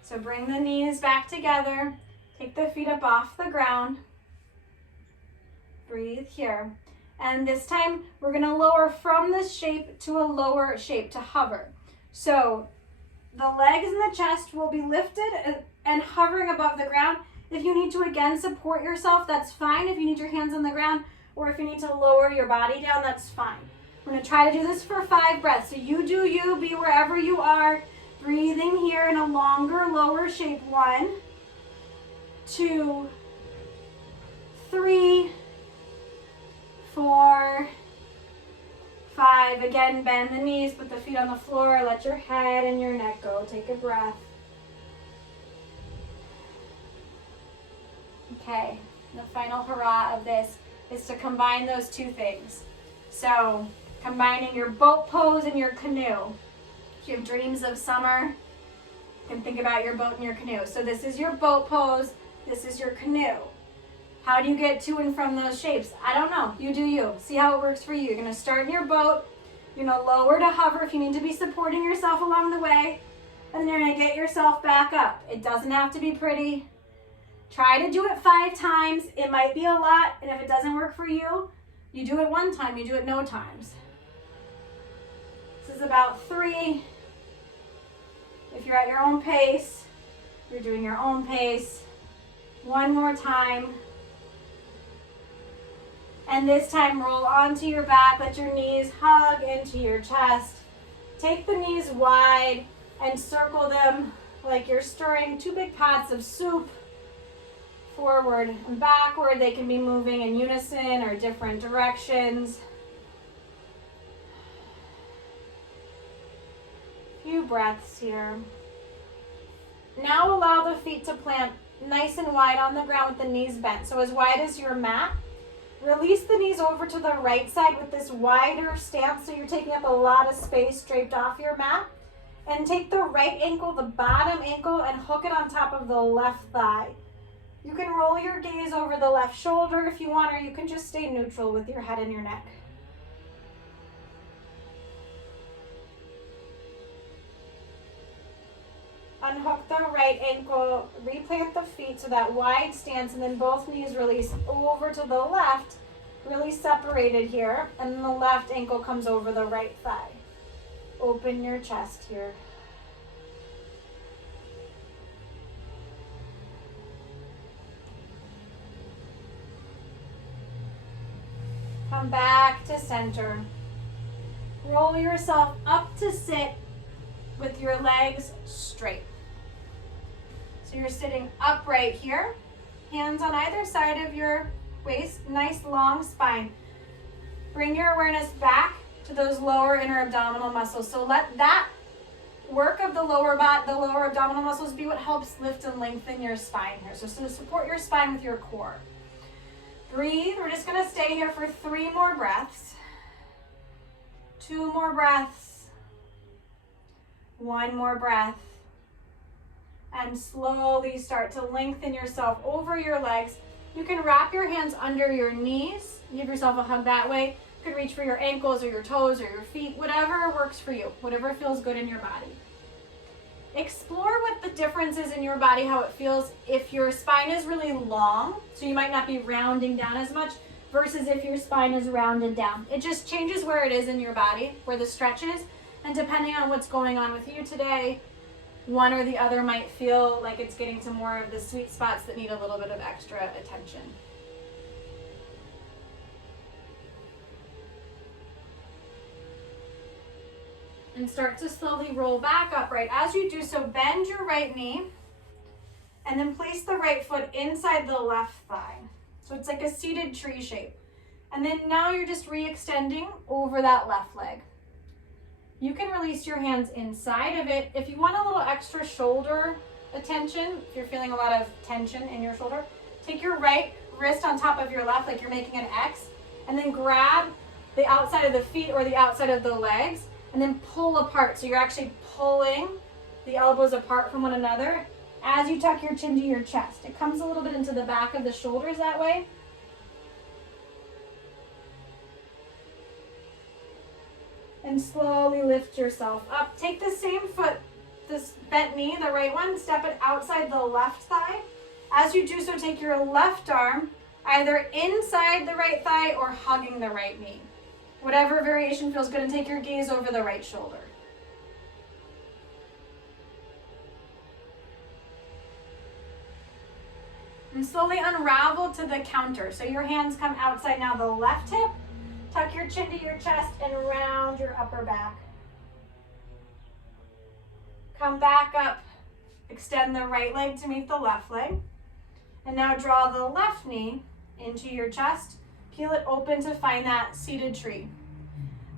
So bring the knees back together. Take the feet up off the ground. Breathe here. And this time, we're gonna lower from this shape to a lower shape, to hover. So the legs and the chest will be lifted and hovering above the ground. If you need to, again, support yourself, that's fine. If you need your hands on the ground, or if you need to lower your body down, that's fine. We're gonna try to do this for 5 breaths. So you do you, be wherever you are. Breathing here in a longer, lower shape. 1, 2, 3, 4, 5. Again, bend the knees, put the feet on the floor, let your head and your neck go. Take a breath. Okay, the final hurrah of this is to combine those 2 things. So, combining your boat pose and your canoe. If you have dreams of summer, you can think about your boat and your canoe. So this is your boat pose, this is your canoe. How do you get to and from those shapes? I don't know. You do you. See how it works for you. You're going to start in your boat. You're going to lower to hover if you need to be supporting yourself along the way. And then you're going to get yourself back up. It doesn't have to be pretty. Try to do it 5 times. It might be a lot. And if it doesn't work for you, you do it 1 time. You do it no times. This is about 3. If you're at your own pace, you're doing your own pace. 1 more time. And this time, roll onto your back. Let your knees hug into your chest. Take the knees wide and circle them like you're stirring 2 big pots of soup. Forward and backward. They can be moving in unison or different directions. Few breaths here. Now allow the feet to plant nice and wide on the ground with the knees bent. So as wide as your mat. Release the knees over to the right side with this wider stance so you're taking up a lot of space draped off your mat. And take the right ankle, the bottom ankle, and hook it on top of the left thigh. You can roll your gaze over the left shoulder if you want, or you can just stay neutral with your head and your neck. Unhook the right ankle, replant the feet to that wide stance, and then both knees release over to the left, really separated here, and then the left ankle comes over the right thigh. Open your chest here. Come back to center. Roll yourself up to sit with your legs straight. So you're sitting upright here, hands on either side of your waist, nice long spine. Bring your awareness back to those lower inner abdominal muscles. So let that work of the lower abdominal muscles be what helps lift and lengthen your spine here. So support your spine with your core. Breathe. We're just going to stay here for 3 more breaths. 2 more breaths. 1 more breath. And slowly start to lengthen yourself over your legs. You can wrap your hands under your knees. Give yourself a hug that way. You can reach for your ankles or your toes or your feet, whatever works for you, whatever feels good in your body. Explore what the difference is in your body, how it feels if your spine is really long, so you might not be rounding down as much, versus if your spine is rounded down. It just changes where it is in your body, where the stretch is, and depending on what's going on with you today, one or the other might feel like it's getting to more of the sweet spots that need a little bit of extra attention. And start to slowly roll back upright. As you do so, bend your right knee and then place the right foot inside the left thigh. So it's like a seated tree shape. And then now you're just re-extending over that left leg. You can release your hands inside of it. If you want a little extra shoulder attention, if you're feeling a lot of tension in your shoulder, take your right wrist on top of your left like you're making an X, and then grab the outside of the feet or the outside of the legs, and then pull apart. So you're actually pulling the elbows apart from one another as you tuck your chin to your chest. It comes a little bit into the back of the shoulders that way. And slowly lift yourself up. Take the same foot, this bent knee, the right one, step it outside the left thigh. As you do so, take your left arm either inside the right thigh or hugging the right knee. Whatever variation feels good, and take your gaze over the right shoulder. And slowly unravel to the counter. So your hands come outside now the left hip. Tuck your chin to your chest and round your upper back. Come back up. Extend the right leg to meet the left leg. And now draw the left knee into your chest. Peel it open to find that seated tree.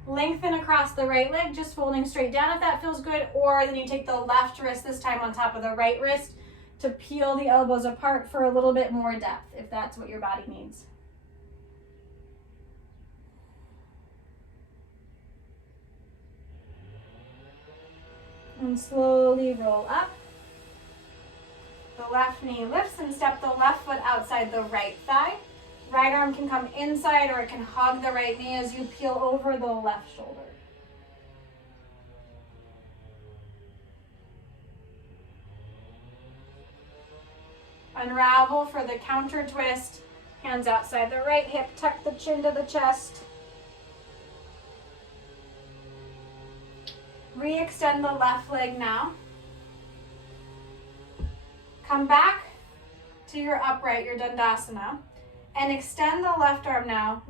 Lengthen across the right leg, just folding straight down if that feels good, or then you take the left wrist this time on top of the right wrist to peel the elbows apart for a little bit more depth if that's what your body needs. And slowly roll up. The left knee lifts and step the left foot outside the right thigh. Right arm can come inside or it can hug the right knee as you peel over the left shoulder. Unravel for the counter twist. Hands outside the right hip, tuck the chin to the chest. Re-extend the left leg now. Come back to your upright, your dandasana, and extend the left arm now,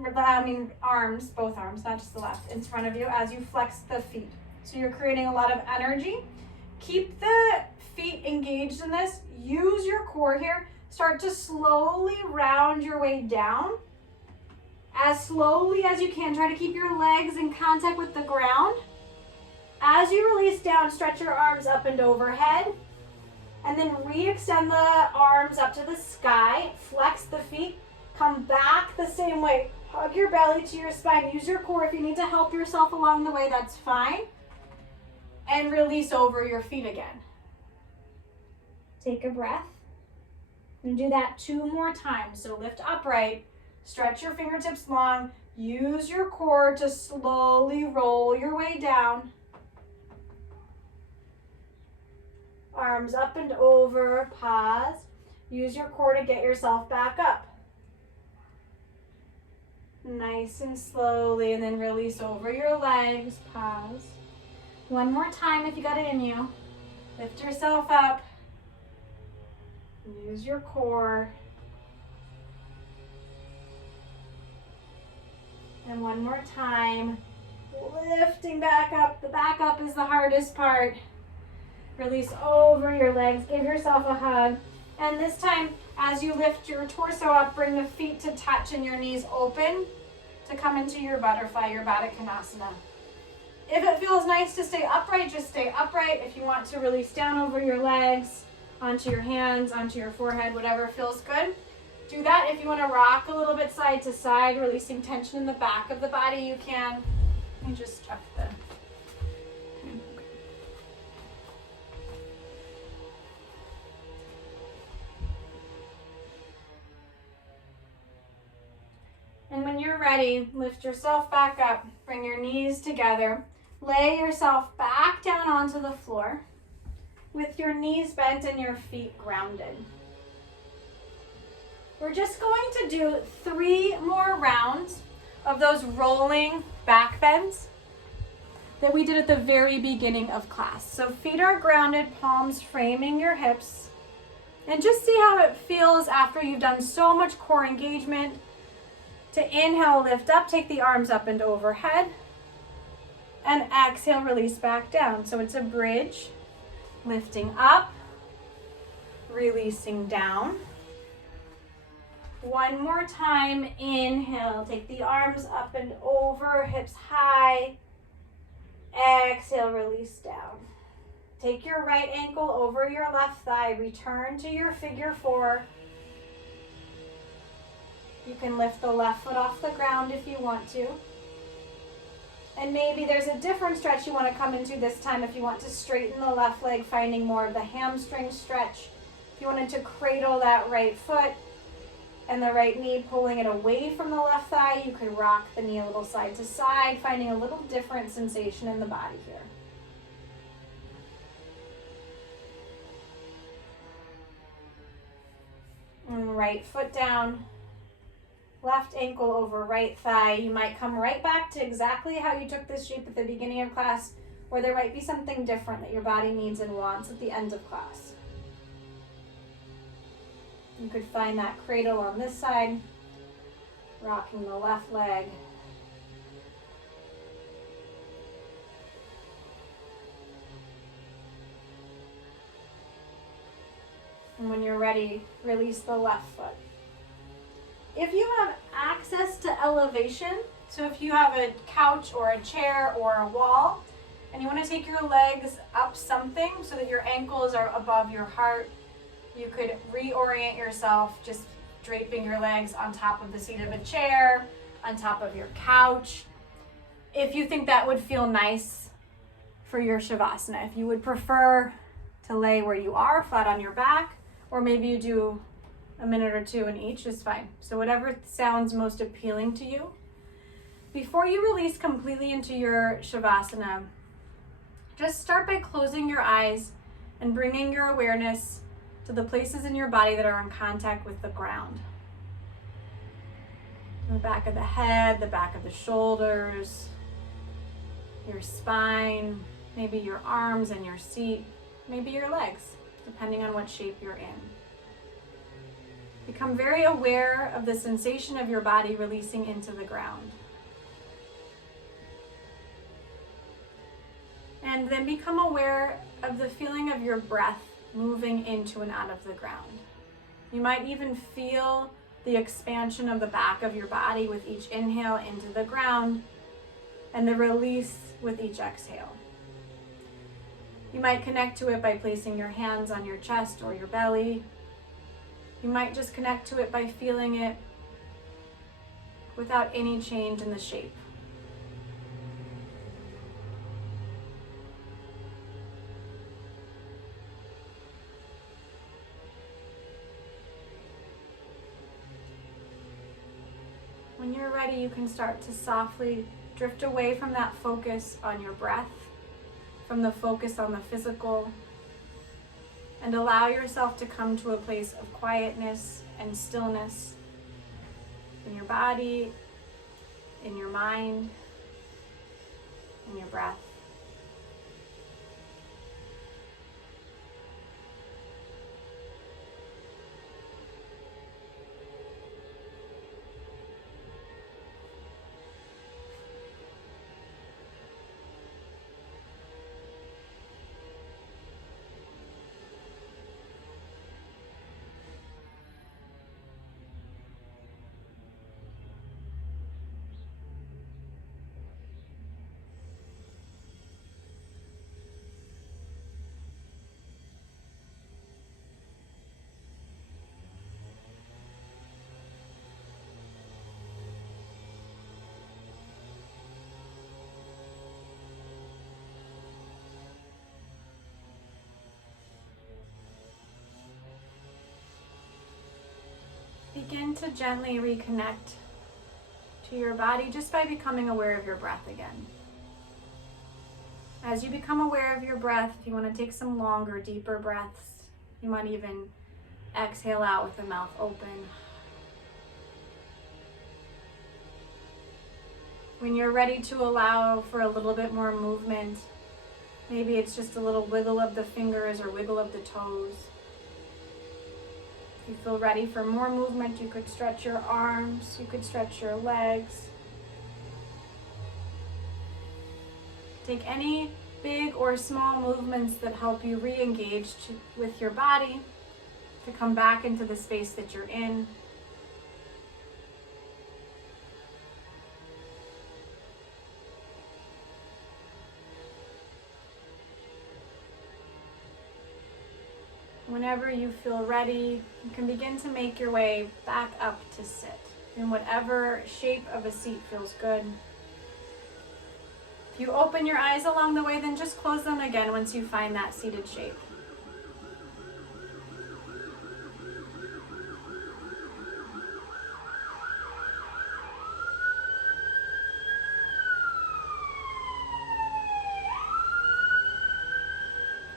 arms, both arms, not just the left, in front of you as you flex the feet. So you're creating a lot of energy. Keep the feet engaged in this. Use your core here. Start to slowly round your way down. As slowly as you can. Try to keep your legs in contact with the ground. As you release down, stretch your arms up and overhead. And then re-extend the arms up to the sky. Flex the feet. Come back the same way. Hug your belly to your spine. Use your core. If you need to help yourself along the way, that's fine. And release over your feet again. Take a breath. And do that 2 more times. So lift upright. Stretch your fingertips long. Use your core to slowly roll your way down. Arms up and over. Pause. Use your core to get yourself back up. Nice and slowly, and then release over your legs. Pause. 1 more time if you got it in you. Lift yourself up. Use your core. And 1 more time. Lifting back up. The back up is the hardest part. Release over your legs. Give yourself a hug. And this time, as you lift your torso up, bring the feet to touch and your knees open to come into your butterfly, your Baddha Konasana. If it feels nice to stay upright, just stay upright. If you want to release down over your legs, onto your hands, onto your forehead, whatever feels good, do that. If you want to rock a little bit side to side, releasing tension in the back of the body, you can. Let me just check the... And when you're ready, lift yourself back up, bring your knees together, lay yourself back down onto the floor with your knees bent and your feet grounded. We're just going to do 3 more rounds of those rolling back bends that we did at the very beginning of class. So feet are grounded, palms framing your hips, and just see how it feels after you've done so much core engagement. To inhale, lift up, take the arms up and overhead. And exhale, release back down. So it's a bridge, lifting up, releasing down. 1 more time, inhale, take the arms up and over, hips high. Exhale, release down. Take your right ankle over your left thigh, return to your figure 4. You can lift the left foot off the ground if you want to. And maybe there's a different stretch you want to come into this time. If you want to straighten the left leg, finding more of the hamstring stretch. If you wanted to cradle that right foot and the right knee, pulling it away from the left thigh, you could rock the knee a little side to side, finding a little different sensation in the body here. And right foot down. Left ankle over right thigh. You might come right back to exactly how you took this shape at the beginning of class, or there might be something different that your body needs and wants at the end of class. You could find that cradle on this side, rocking the left leg. And when you're ready, release the left foot. If you have access to elevation, so if you have a couch or a chair or a wall, and you want to take your legs up something so that your ankles are above your heart, you could reorient yourself just draping your legs on top of the seat of a chair, on top of your couch. If you think that would feel nice for your Shavasana, if you would prefer to lay where you are, flat on your back, or maybe you do a minute or two in each is fine. So whatever sounds most appealing to you. Before you release completely into your Shavasana, just start by closing your eyes and bringing your awareness to the places in your body that are in contact with the ground. The back of the head, the back of the shoulders, your spine, maybe your arms and your seat, maybe your legs, depending on what shape you're in. Become very aware of the sensation of your body releasing into the ground. And then become aware of the feeling of your breath moving into and out of the ground. You might even feel the expansion of the back of your body with each inhale into the ground and the release with each exhale. You might connect to it by placing your hands on your chest or your belly. You might just connect to it by feeling it without any change in the shape. When you're ready, you can start to softly drift away from that focus on your breath, from the focus on the physical, and allow yourself to come to a place of quietness and stillness in your body, in your mind, in your breath. Begin to gently reconnect to your body just by becoming aware of your breath again. As you become aware of your breath, if you want to take some longer, deeper breaths, you might even exhale out with the mouth open. When you're ready to allow for a little bit more movement, maybe it's just a little wiggle of the fingers or wiggle of the toes. If you feel ready for more movement, you could stretch your arms, you could stretch your legs. Take any big or small movements that help you re-engage with your body to come back into the space that you're in. Whenever you feel ready, you can begin to make your way back up to sit. in whatever shape of a seat feels good. If you open your eyes along the way, then just close them again once you find that seated shape.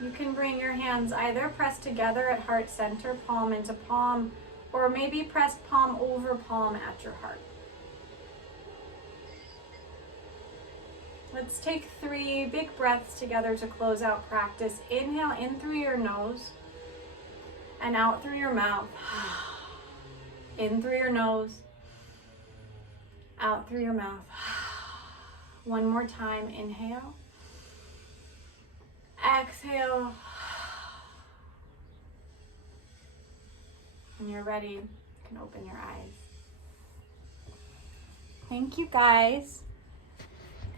You can bring your hands either pressed together at heart center, palm into palm, or maybe pressed palm over palm at your heart. Let's take 3 big breaths together to close out practice. Inhale in through your nose and out through your mouth. In through your nose, out through your mouth. One more time, inhale. Exhale. When you're ready, you can open your eyes. Thank you, guys.